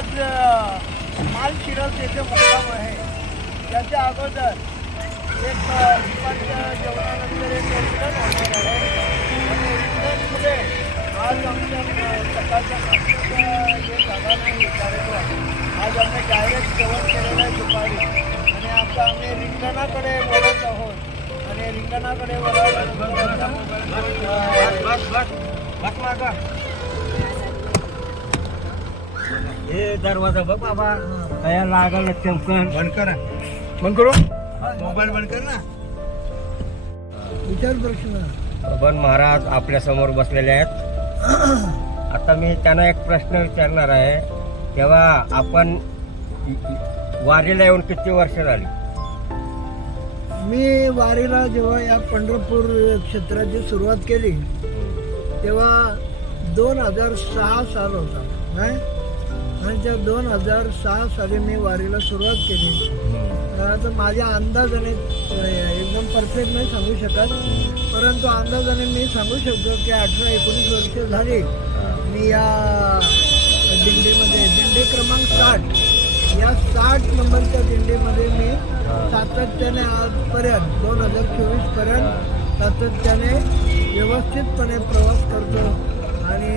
आज माल मालशिरस येथे मुक्काम आहे. त्याच्या अगोदर एक दुपारच्या जेवणानंतर एक इंधन होणार आहे. आणि आज आमच्या सकाळच्या नाश्त्याचा जे झाला नाही कार्यक्रम आज आम्ही डायरेक्ट जेवण केलेलं आहे दुपारी. आणि आता आम्ही रिंगणाकडे वळत आहोत. आणि रिंगणाकडे वळल्यानंतर हे दरवाजा बघ बाबा. काय लागल चमकन. बंद करा. बंद करू? मोबाईल बंद कर ना. विचार प्रश्न. बबन महाराज आपल्यासमोर बसलेले आहेत. आता मी त्यांना एक प्रश्न विचारणार आहे. तेव्हा आपण वारीला येऊन किती वर्ष झाली? मी वारीला जेव्हा या पंढरपूर क्षेत्राची सुरुवात केली तेव्हा दोन हजार सहा साल होता काय आणि त्या दोन हजार सहा साली मी वारीला सुरुवात केली. आता माझ्या अंदाजाने एकदम परफेक्ट नाही सांगू शकत परंतु अंदाजाने मी सांगू शकतो की अठरा एकोणीस वर्ष झाली. मी या दिंडीमध्ये दिंडी क्रमांक साठ या साठ नंबरच्या दिंडीमध्ये मी सातत्याने आजपर्यंत दोन हजार चोवीसपर्यंत सातत्याने व्यवस्थितपणे प्रवास करतो. आणि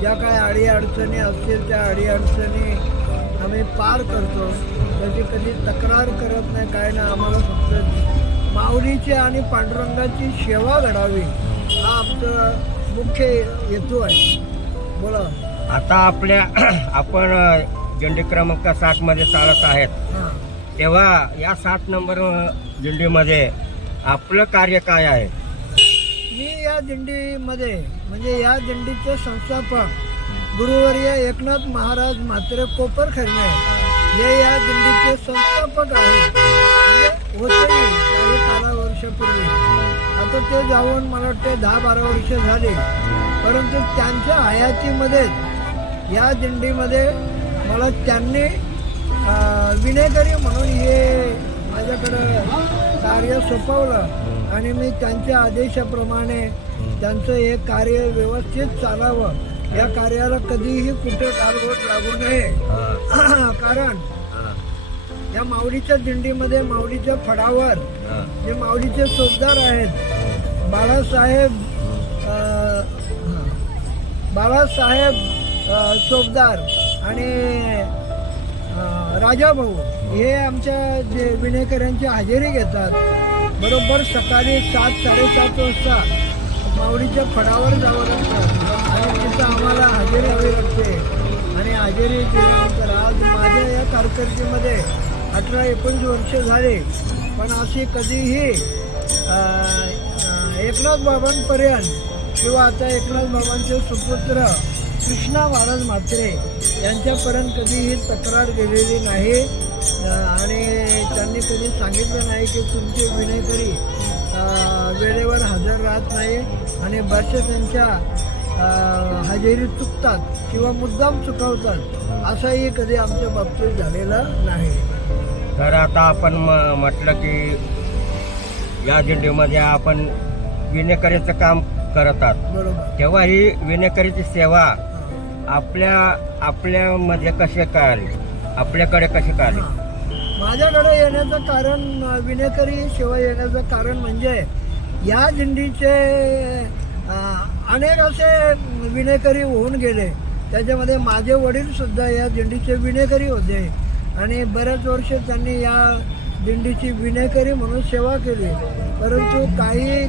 ज्या काय अडीअडचणी असतील त्या अडीअडचणी आम्ही पार करतो. त्याची कधी तक्रार करत नाही काय नाही. आम्हाला फक्त माऊलीची आणि पांडुरंगाची सेवा घडावी हा आमचा मुख्य हेतू आहे. बोला. आता आपल्या आपण दिंडी क्रमांक साठमध्ये चालत आहेत. तेव्हा या सात नंबर दिंडीमध्ये आपलं कार्य काय आहे? मी या दिंडीमध्ये म्हणजे या दिंडीचे संस्थापक गुरुवर्य एकनाथ महाराज म्हात्रे कोपर खरणे हे या दिंडीचे संस्थापक आहेत. म्हणजे होते काही बारा वर्षापूर्वी आता ते जाऊन मला वाटते दहा बारा वर्ष झाले. परंतु त्यांच्या हयातीमध्येच या दिंडीमध्ये मला त्यांनी विनयकरी विनेकरी म्हणून हे माझ्याकडं कार्य सोपवलं. आणि मी त्यांच्या आदेशाप्रमाणे त्यांचं हे कार्य व्यवस्थित चालावं. या कार्याला कधीही कुठे कारगोट लागू नये. कारण या माऊलीच्या दिंडीमध्ये माऊलीच्या फडावर जे माऊलीचे चोपदार आहेत बाळासाहेब. बाळासाहेब चोपदार आणि अं, राजाभाऊ हे आमच्या जे विणेकऱ्यांची हजेरी घेतात. बरोबर सकाळी सात साडेसात वाजता माऊलीच्या फडावर जावं लागतं. आणि तिथं आम्हाला हजेरी हवी लागते. आणि हजेरी दिल्यानंतर आज माझ्या या कारकिर्दीमध्ये अठरा एकोणीस वर्ष झाले. पण अशी कधीही एकनाथ बाबांपर्यंत किंवा आता एकनाथ बाबांचे सुपुत्र कृष्णा महाराज म्हात्रे यांच्यापर्यंत कधीही तक्रार गेलेली नाही. आणि त्यांनी कधी सांगितलं नाही की तुमचे विनेकरी अं, वेळेवर हजर राहत नाही आणि बरेचसे त्यांच्या हजेरी चुकतात किंवा मुद्दाम चुकवतात असंही कधी आमच्या बाबतीत झालेलं नाही. तर आता आपण म- म्हटलं की या दिंडीमध्ये आपण विनेकरीचं काम करत आहात. बरोबर. तेव्हा ही विनेकरीची सेवा हां. आपल्या आपल्यामध्ये कसे कळाली? आपल्याकडे कसे कळाली? माझ्याकडे येण्याचं कारण विनेकरी सेवा येण्याचं कारण म्हणजे या दिंडीचे अनेक असे विनेकरी होऊन गेले. त्याच्यामध्ये माझे वडील सुद्धा या दिंडीचे विनेकरी होते. आणि बऱ्याच वर्ष त्यांनी या दिंडीची विनेकरी म्हणून सेवा केली. परंतु काही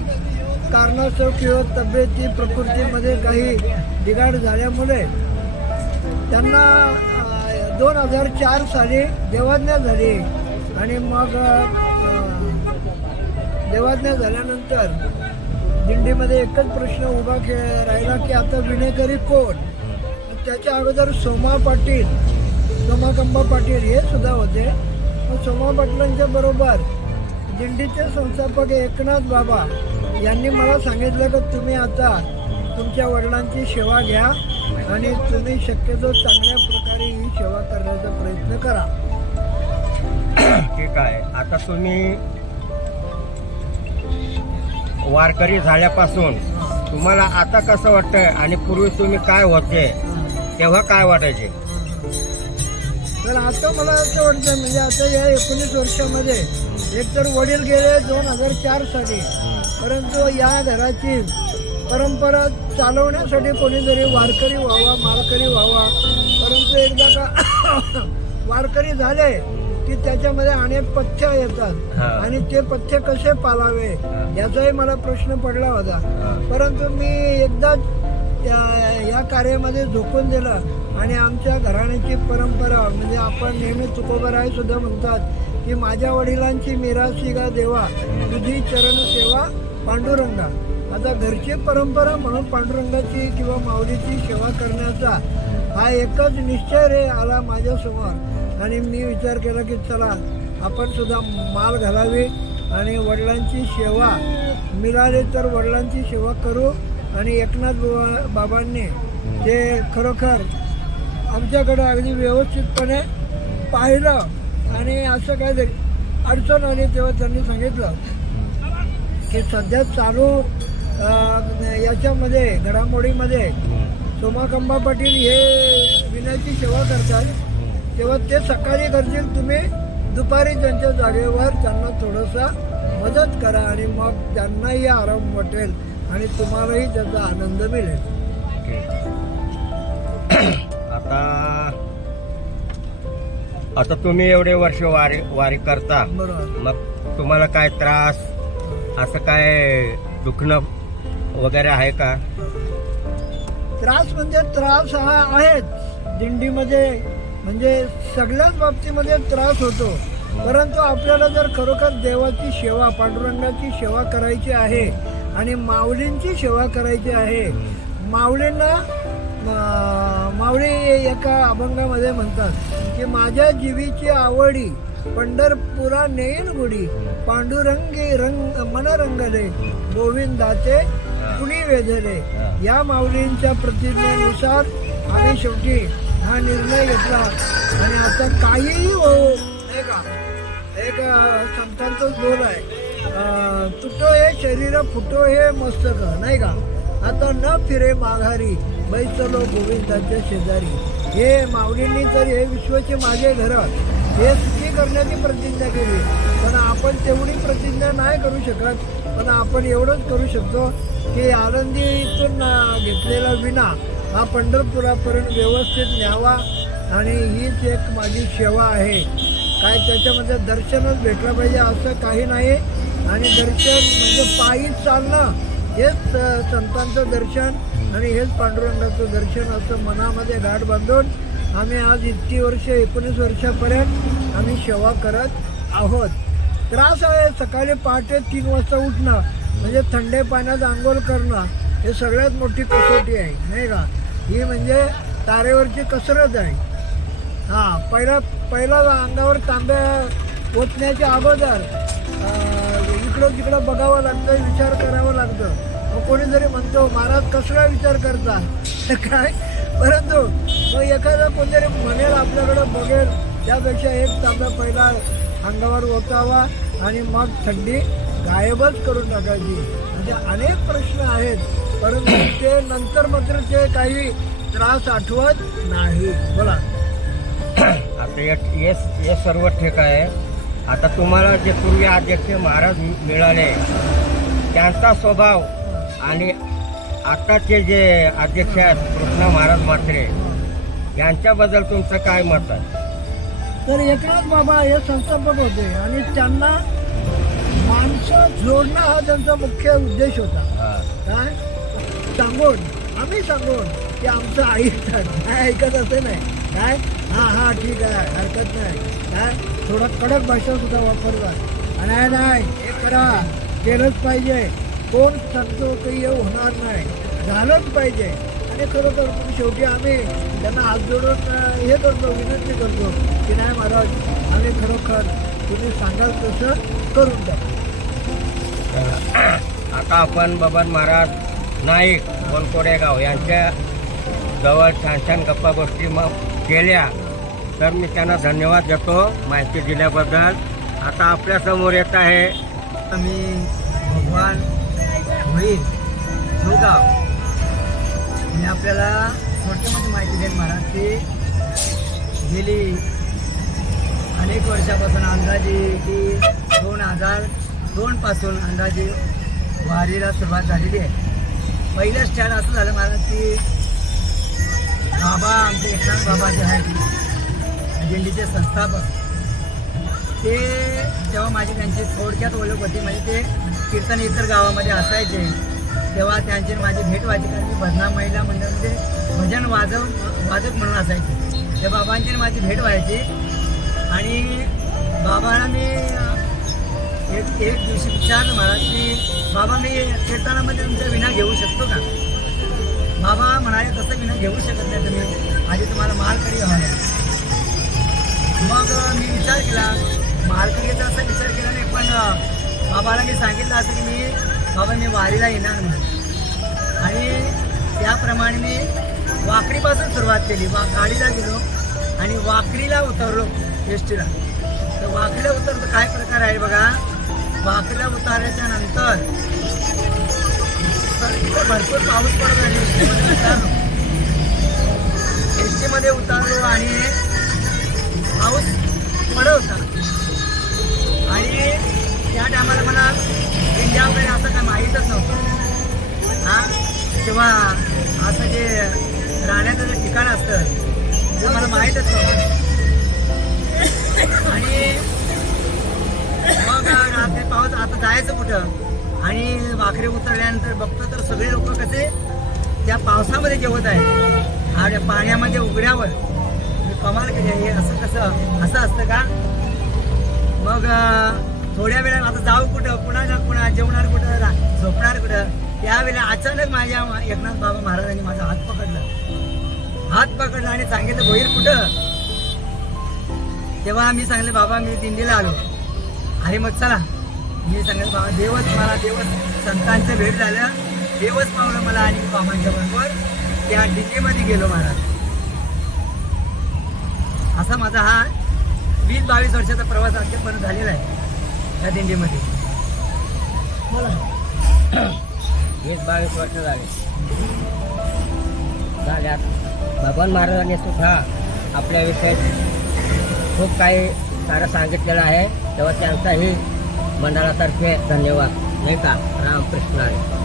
कारणास्तव किंवा तब्येती प्रकृतीमध्ये काही बिघाड झाल्यामुळे त्यांना दोन हजार चार साली देवाज्ञा झाली. आणि मग देवाज्ञा झाल्यानंतर दिंडीमध्ये एकच प्रश्न उभा के राहिला की आता विणेकरी कोण? त्याच्या अगोदर सोमा पाटील सोमाकंबा पाटील हे सुद्धा होते. सोमा पाटलांच्या बरोबर दिंडीचे संस्थापक एकनाथ बाबा यांनी मला सांगितलं की तुम्ही आता तुमच्या वडिलांची सेवा घ्या. आणि तुम्ही शक्यतो चांगल्या प्रकारे ही सेवा करण्याचा प्रयत्न करा. ठीक आहे. आता तुम्ही वारकरी झाल्यापासून तुम्हाला आता कसं वाटतंय आणि पूर्वी तुम्ही काय होते तेव्हा काय वाटायचे? तर आता मला असं वाटतं म्हणजे आता या एकोणीस वर्षामध्ये एक तर वडील गेले दोन हजार चार साली परंतु या घराची परंपरा चालवण्यासाठी कोणीतरी वारकरी व्हावा मालकरी व्हावा परंतु एकदा का वारकरी झाले की त्याच्यामध्ये अनेक पथ्य येतात. आणि ते पथ्य कसे पालावे. याचाही मला प्रश्न पडला होता. परंतु मी एकदाच या- या कार्यामध्ये झोकून दिलं आणि आमच्या घराण्याची परंपरा म्हणजे आपण नेहमी तुकोबराय सुद्धा म्हणतात की माझ्या वडिलांची मिरासी गा देवा तुझी चरण सेवा पांडुरंगा आता घरची परंपरा म्हणून पांडुरंगाची किंवा माऊलीची सेवा करण्याचा हा एकच निश्चय रे आला माझ्यासमोर. आणि मी विचार केला की चला आपण सुद्धा माल घालावी आणि वडिलांची सेवा मिळाली तर वडिलांची सेवा करू आणि एकनाथ बुवा बाबांनी ते खरोखर आमच्याकडे अगदी व्यवस्थितपणे पाहिलं आणि असं काय तरी अडचण आली तेव्हा त्यांनी सांगितलं की सध्या चालू याच्यामध्ये घडामोडीमध्ये सोमाकंबा पाटील हे विण्याची सेवा करतात. तेव्हा ते सकाळी करतील. तुम्ही दुपारी त्यांच्या जागेवर त्यांना थोडंसं मदत करा आणि मग त्यांनाही आराम वाटेल आणि तुम्हालाही त्याचा आनंद मिळेल. आता आता तुम्ही एवढे वर्ष वारी वारी करता. बरोबर. मग तुम्हाला काय त्रास? असं काय दुखणं वगैरे आहे का? त्रास म्हणजे त्रास हा आहेच. दिंडीमध्ये म्हणजे सगळ्याच बाबतीमध्ये त्रास होतो. परंतु आपल्याला जर खरोखर देवाची सेवा पांडुरंगाची सेवा करायची आहे आणि माऊलींची सेवा करायची आहे माऊलींना माऊली एका अभंगामध्ये म्हणतात की माझ्या जीवीची आवडी पंढरपुरा नेईन गुढी पांडुरंगी रंग मनरंगले गोविंदाचे कुणी वेधले? या माऊलींच्या प्रतिज्ञेनुसार आम्ही शेवटी हा निर्णय घेतला. आणि आता काहीही हो नाही का? एक अं, संतांचाच बोल आहे. तुटो हे शरीर फुटो हे मस्तक नाही का? आता न फिरे माघारी बैसलो गोविंदाच्या शेजारी. हे माऊलींनी तर हे विश्वाचे माझे घर हे सुखी करण्याची प्रतिज्ञा केली पण आपण तेवढी प्रतिज्ञा नाही करू शकत पण आपण एवढंच करू शकतो की आळंदीतून घेतलेला विना हा पंढरपुरापर्यंत व्यवस्थित न्यावा आणि हीच एक माझी सेवा आहे. काय त्याच्यामध्ये दर्शनच भेटलं पाहिजे असं काही नाही. आणि दर्शन म्हणजे पायी चालणं हेच संतांचं दर्शन आणि हेच पांडुरंगाचं दर्शन असं मनामध्ये गाठ बांधून आम्ही आज इतकी वर्ष एकोणीस वर्षापर्यंत आम्ही सेवा करत आहोत. त्रास आहे सकाळी पहाटे तीन वाजता उठणं. म्हणजे थंडे पाण्यात आंघोळ करणं हे सगळ्यात मोठी कसोटी आहे नाही का? ही म्हणजे तारेवरची कसरत आहे. हां पहिला पहिला अंगावर तांब्या ओतण्याच्या अगोदर इकडं तिकडं बघावं लागतं विचार करावा लागतं. मग कोणीतरी म्हणतो महाराज कसला विचार करता? काय? परंतु मग एखादा कोणतरी म्हणेल आपल्याकडं बघेल. त्यापेक्षा एक तांब्या पहिला अंगावर ओतावा आणि मग थंडी गायबच करून टाकायची. म्हणजे अनेक प्रश्न आहेत परंतु ते नंतर मात्र ते काही त्रास आठवत नाही. बोला. आता हे हे सर्व ठीक आहे. आता तुम्हाला जे पूर्वी अध्यक्ष महाराज मिळाले त्यांचा स्वभाव आणि आताचे जे अध्यक्ष आहेत कृष्ण महाराज म्हात्रे यांच्याबद्दल तुमचं काय मत आहे? तर एकनाथ बाबा हे संस्थापक होते आणि त्यांना माणसं जोडणं हा त्यांचा मुख्य उद्देश होता. हा. काय? सांगून आम्ही सांगून की आमचं ऐकतात काय ऐकत असे नाही. काय? हा हा ठीक आहे हरकत नाही. काय? थोडा कडक भाषा सुद्धा वापरतात. आणि नाही, नाही हे करा. केलंच पाहिजे. कोण सांगतो काही हे होणार नाही. झालंच पाहिजे. आणि खरोखर मग शेवटी आम्ही त्यांना हात जोडून हे करतो विनंती करतो की नाही महाराज आम्ही खरोखर तुम्ही सांगाल तसं करून टाकू आता आपण बबन महाराज नाईक कोणकोडेगाव यांच्या जवळ छान छान गप्पा गोष्टी मग केल्या. तर मी त्यांना धन्यवाद देतो माहिती दिल्याबद्दल. आता आपल्यासमोर येत आहे मी भगवान होईल हो जोगाव मी आपल्याला थोडक्यामध्ये माहिती देईन महाराज की गेली अनेक वर्षापासून अंदाजे की दोन हजार दोन पासून अंदाजे वारीला सुरुवात झालेली आहे. पहिलं स्टँड असं झालं मला की बाबा आमचे एकनाथ बाबा जे आहेत दिंडीचे संस्थापक ते जेव्हा माझी त्यांची थोडक्यात ओळख होती म्हणजे ते कीर्तन इतर गावामध्ये असायचे तेव्हा त्यांची माझी भेट व्हायची कारण मी भजना महिला मंडळामध्ये भजन वाजव वादक म्हणून असायचे. त्या बाबांची माझी भेट व्हायची. एक दिवशी विचारलं मला की बाबा मी कीर्तनामध्ये तुमच्या विना घेऊ शकतो का? बाबा म्हणाले तसं विना घेऊ शकत नाही तुम्ही. आधी तुम्हाला मालकरी हवा. आहे मग मी विचार केला. मालकरीचा असा विचार केला नाही पण बाबाला मी सांगितलं असं की मी बाबा मी वारीला येणार म्हणून. आणि त्याप्रमाणे मी वाकडीपासून सुरुवात केली. वा गाडीला गेलो आणि वाकडीला उतरलो एस टीला तर वाकडीला भाकऱ्या उतारायच्या नंतर तर भरपूर पाऊस पडत आहे. एस टीमध्ये उतरलो एस टीमध्ये उतरलो आणि पाऊस पडत होता आणि त्या टायमाला मला इंडिया वगैरे असं काय माहीतच नव्हतं. हा किंवा असं जे राहण्याचं जे ठिकाण असतं ते मला माहीतच नव्हतं. आणि जायचं कुठं? आणि वाखरे उतरल्यानंतर बघतो तर सगळे लोक कसे त्या पावसामध्ये जेवत आहेत. आणि पाण्यामध्ये उघड्यावर. कमाल केली. हे असं कसं असं असतं का? मग थोड्या वेळा आता जाऊ कुठं? कुणाला कुणा जेवणार कुठं? रा- झोपणार कुठं? त्यावेळेला अचानक माझ्या एकनाथ बाबा महाराजांनी माझा हात पकडला. हात पकडला आणि सांगितलं भोईर कुठं? तेव्हा मी सांगितलं बाबा मी दिंडीला आलो. अरे मग चला. मी सांगितलं बाबा देवच मला देवच संतांचं भेट झालं. देवच पावलं मला आणि बाबांच्या बरोबर. त्या दिंडीमध्ये गेलो महाराज. असा माझा हा वीस बावीस वर्षाचा प्रवास अद्यापर्यंत झालेला आहे त्या दिंडीमध्ये बोला. वीस बावीस वर्ष झाले. झाल्यात भगवान महाराजांनी सुद्धा आपल्याविषयी खूप काही सारं सांगितलेलं आहे. तेव्हा त्यांचाही मंडळातर्फे धन्यवाद नाही का रामकृष्ण हरी. चला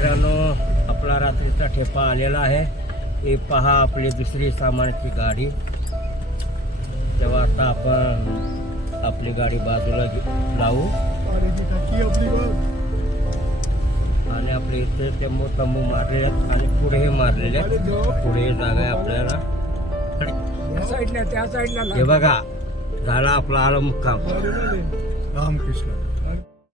मित्रांनो आपला रात्रीचा ठेपा आलेला आहे. हे पहा आपली दुसरी सामानाची गाडी. तेव्हा आता आपण आपली गाडी बाजूला लावू. आणि आपले इथे तंबू तंबू मारलेले आहेत आणि पुढे मारलेले आहेत. पुढे जागा आहे आपल्याला. या साईडला त्या साईडला हे बघा झाला आपला आला मुक्काम रामकृष्ण.